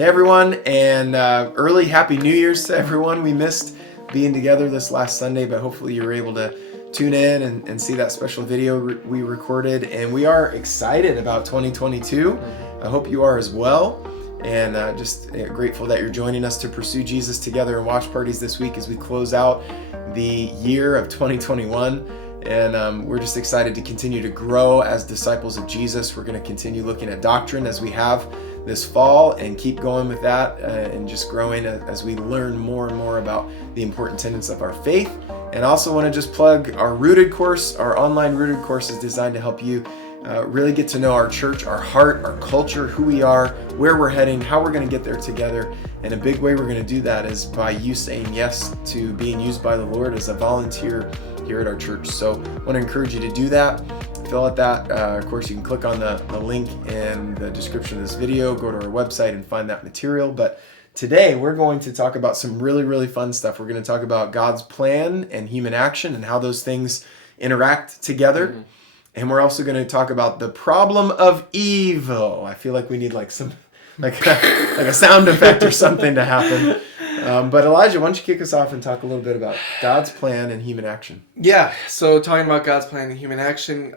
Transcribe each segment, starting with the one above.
Hey everyone, and early Happy New Year's to everyone. We missed being together this last Sunday, but hopefully you were able to tune in and see that special video we recorded. And we are excited about 2022. I hope you are as well. And just grateful that you're joining us to pursue Jesus together in watch parties this week as we close out the year of 2021. And we're just excited to continue to grow as disciples of Jesus. We're going to continue looking at doctrine as we have this fall and keep going with that and just growing as we learn more and more about the important tenets of our faith. And I also want to just plug our Rooted course. Our online Rooted course is designed to help you really get to know our church, our heart, our culture, who we are, where we're heading, how we're going to get there together. And a big way we're going to do that is by you saying yes to being used by the Lord as a volunteer here at our church. So I want to encourage you to do that. Fill out that. Of course, you can click on the link in the description of this video, go to our website and find that material. But today we're going to talk about some really, really fun stuff. We're going to talk about God's plan and human action and how those things interact together. Mm-hmm. And we're also going to talk about the problem of evil. I feel like we need like some like a sound effect or something to happen. But Elijah, why don't you kick us off and talk a little bit about God's plan and human action? Yeah, so talking about God's plan and human action,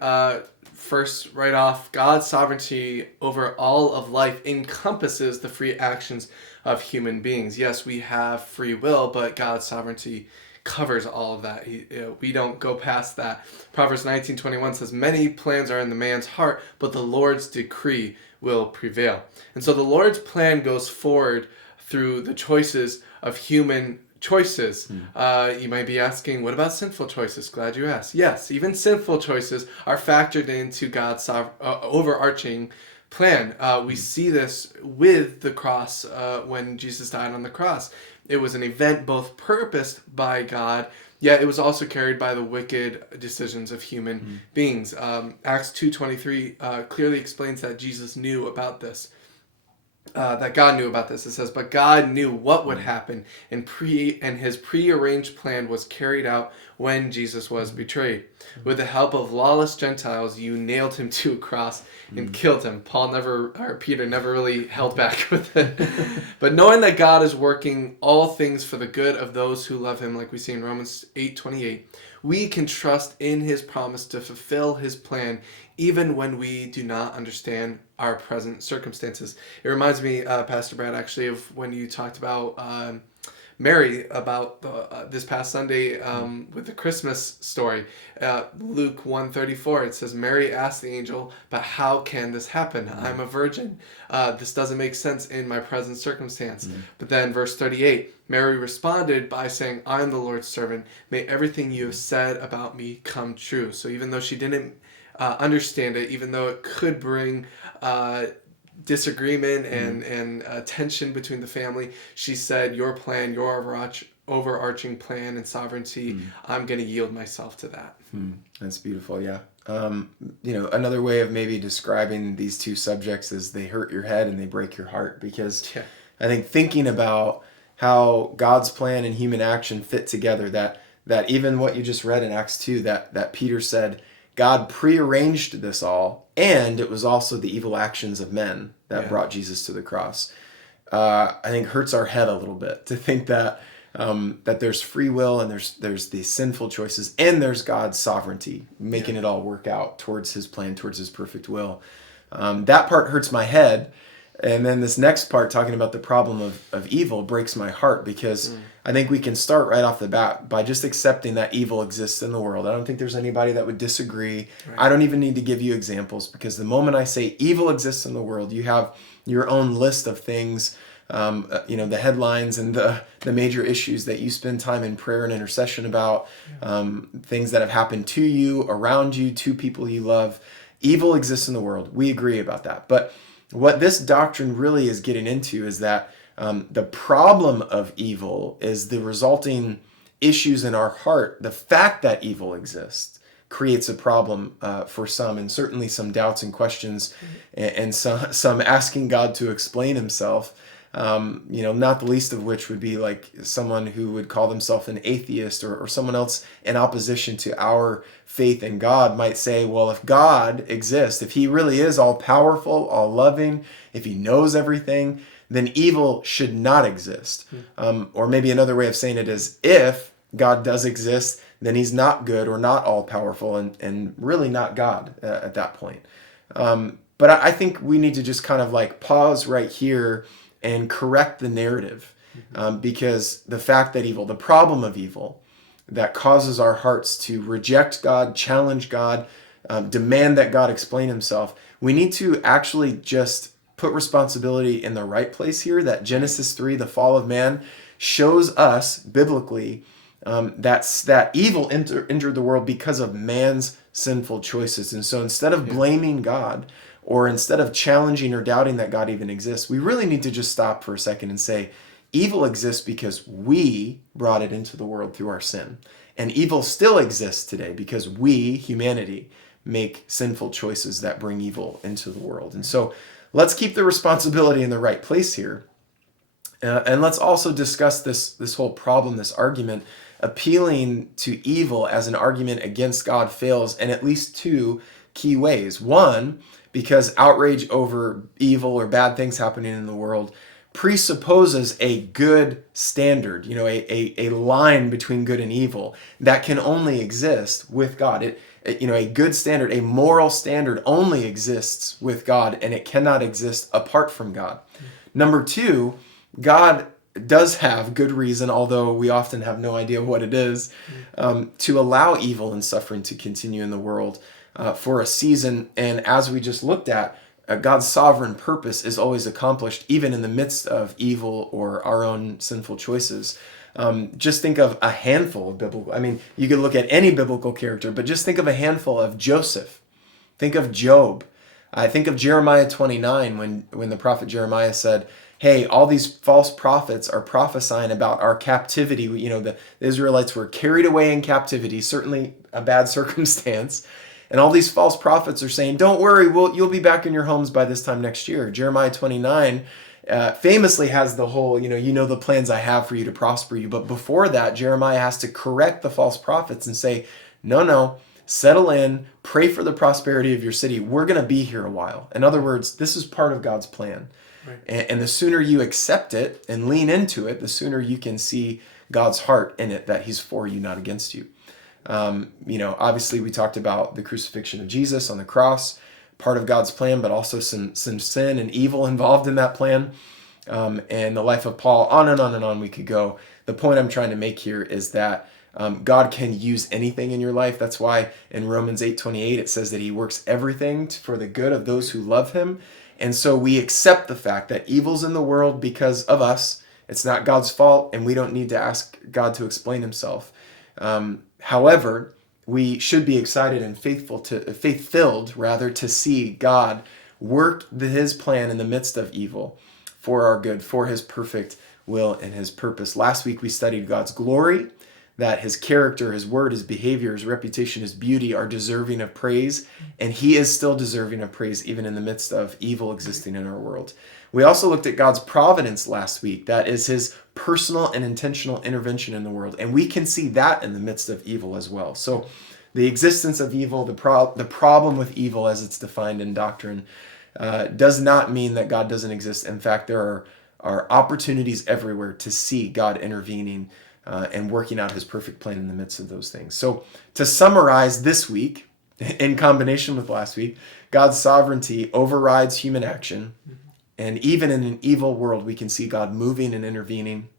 first, right off, God's sovereignty over all of life encompasses the free actions of human beings. Yes, we have free will, but God's sovereignty covers all of that. We don't go past that. Proverbs 19:21 says, "Many plans are in the man's heart, but the Lord's decree will prevail." And so the Lord's plan goes forward through the choices of human choices. You might be asking, what about sinful choices? Glad you asked. Yes, even sinful choices are factored into God's overarching plan. We see this with the cross when Jesus died on the cross. It was an event both purposed by God, yet it was also carried by the wicked decisions of human beings. Acts 2:23 clearly explains that Jesus knew about this. That God knew about this. It says, "But God knew what would happen, and his prearranged plan was carried out when Jesus was betrayed. With the help of lawless Gentiles, you nailed him to a cross and killed him." Peter never really held back with it. "But knowing that God is working all things for the good of those who love him," like we see in Romans 8:28, "we can trust in his promise to fulfill his plan, even when we do not understand our present circumstances." It reminds me, Pastor Brad, actually, of when you talked about Mary about this past Sunday with the Christmas story. Luke 1:34, it says, "Mary asked the angel, 'But how can this happen? I'm a virgin. This doesn't make sense in my present circumstance.'" But then verse 38, Mary responded by saying, "I'm the Lord's servant. May everything you have said about me come true." So even though she didn't understand it, even though it could bring disagreement and tension between the family, she said, "Your plan, your overarching plan and sovereignty, I'm going to yield myself to that." That's beautiful. Yeah. Another way of maybe describing these two subjects is they hurt your head and they break your heart, because I think thinking about how God's plan and human action fit together, that even what you just read in Acts 2, that Peter said, God prearranged this all, and it was also the evil actions of men that brought Jesus to the cross. I think hurts our head a little bit to think that there's free will and there's these sinful choices and there's God's sovereignty making it all work out towards his plan, towards his perfect will. That part hurts my head. And then this next part, talking about the problem of evil, breaks my heart, because I think we can start right off the bat by just accepting that evil exists in the world. I don't think there's anybody that would disagree. Right. I don't even need to give you examples, because the moment I say evil exists in the world, you have your own list of things, the headlines and the major issues that you spend time in prayer and intercession about, things that have happened to you, around you, to people you love. Evil exists in the world. We agree about that. But what this doctrine really is getting into is that the problem of evil is the resulting issues in our heart. The fact that evil exists creates a problem for some, and certainly some doubts and questions, and some asking God to explain himself. Not the least of which would be like someone who would call themselves an atheist, or someone else in opposition to our faith in God might say, well, if God exists, if he really is all powerful, all loving, if he knows everything, then evil should not exist. Or maybe another way of saying it is, if God does exist, then he's not good or not all-powerful and really not God at that point. But I think we need to just kind of like pause right here and correct the narrative. Because the fact that evil, the problem of evil, that causes our hearts to reject God, challenge God, demand that God explain himself, we need to actually just put responsibility in the right place here, that Genesis 3, the fall of man, shows us biblically that evil entered the world because of man's sinful choices. And so instead of blaming God, or instead of challenging or doubting that God even exists, we really need to just stop for a second and say, evil exists because we brought it into the world through our sin. And evil still exists today because we, humanity, make sinful choices that bring evil into the world. And so let's keep the responsibility in the right place here. And let's also discuss this whole problem, this argument. Appealing to evil as an argument against God fails in at least two key ways. One, because outrage over evil or bad things happening in the world presupposes a good standard, a line between good and evil that can only exist with God. A good standard, a moral standard only exists with God, and it cannot exist apart from God. Number two, God does have good reason, although we often have no idea what it is, to allow evil and suffering to continue in the world for a season. And as we just looked at, God's sovereign purpose is always accomplished, even in the midst of evil or our own sinful choices. Just think of a handful of biblical, you could look at any biblical character, but just think of a handful of Joseph. Think of Job. I think of Jeremiah 29 when the prophet Jeremiah said, hey, all these false prophets are prophesying about our captivity. The Israelites were carried away in captivity, certainly a bad circumstance. And all these false prophets are saying, don't worry, you'll be back in your homes by this time next year. Jeremiah 29 famously has the whole, the plans I have for you to prosper you. But before that, Jeremiah has to correct the false prophets and say, no, settle in, pray for the prosperity of your city. We're going to be here a while. In other words, this is part of God's plan. Right. And the sooner you accept it and lean into it, the sooner you can see God's heart in it, that he's for you, not against you. Obviously we talked about the crucifixion of Jesus on the cross, part of God's plan, but also some sin and evil involved in that plan. And the life of Paul, on and on and on we could go. The point I'm trying to make here is that God can use anything in your life. That's why in Romans 8:28 it says that he works everything for the good of those who love him. And so we accept the fact that evil's in the world because of us. It's not God's fault, and we don't need to ask God to explain himself. However, we should be excited and faith-filled to see God work his plan in the midst of evil for our good, for his perfect will and his purpose. Last week we studied God's glory, that his character, his word, his behavior, his reputation, his beauty are deserving of praise, and he is still deserving of praise even in the midst of evil existing in our world. We also looked at God's providence last week. That is his personal and intentional intervention in the world, and we can see that in the midst of evil as well. So the existence of evil, the problem with evil as it's defined in doctrine, does not mean that God doesn't exist. In fact, there are opportunities everywhere to see God intervening and working out his perfect plan in the midst of those things. So to summarize this week, in combination with last week, God's sovereignty overrides human action. And even in an evil world, we can see God moving and intervening.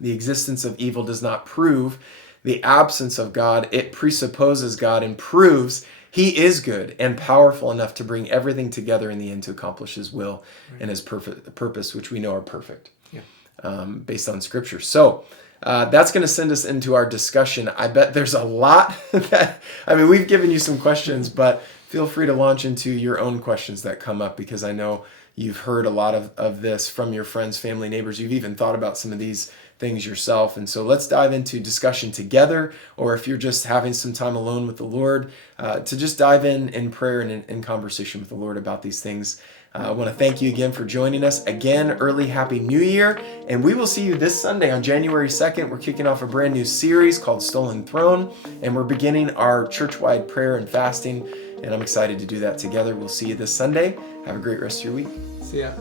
The existence of evil does not prove the absence of God. It presupposes God and proves he is good and powerful enough to bring everything together in the end to accomplish his will and his purpose, which we know are perfect based on Scripture. So that's going to send us into our discussion. I bet there's a lot we've given you some questions, but feel free to launch into your own questions that come up, because I know you've heard a lot of this from your friends, family, neighbors. You've even thought about some of these things yourself. And so let's dive into discussion together, or if you're just having some time alone with the Lord, to just dive in prayer and in conversation with the Lord about these things. I want to thank you again for joining us. Again, early Happy New Year. And we will see you this Sunday on January 2nd. We're kicking off a brand new series called Stolen Throne, and we're beginning our church-wide prayer and fasting. And I'm excited to do that together. We'll see you this Sunday. Have a great rest of your week. See ya.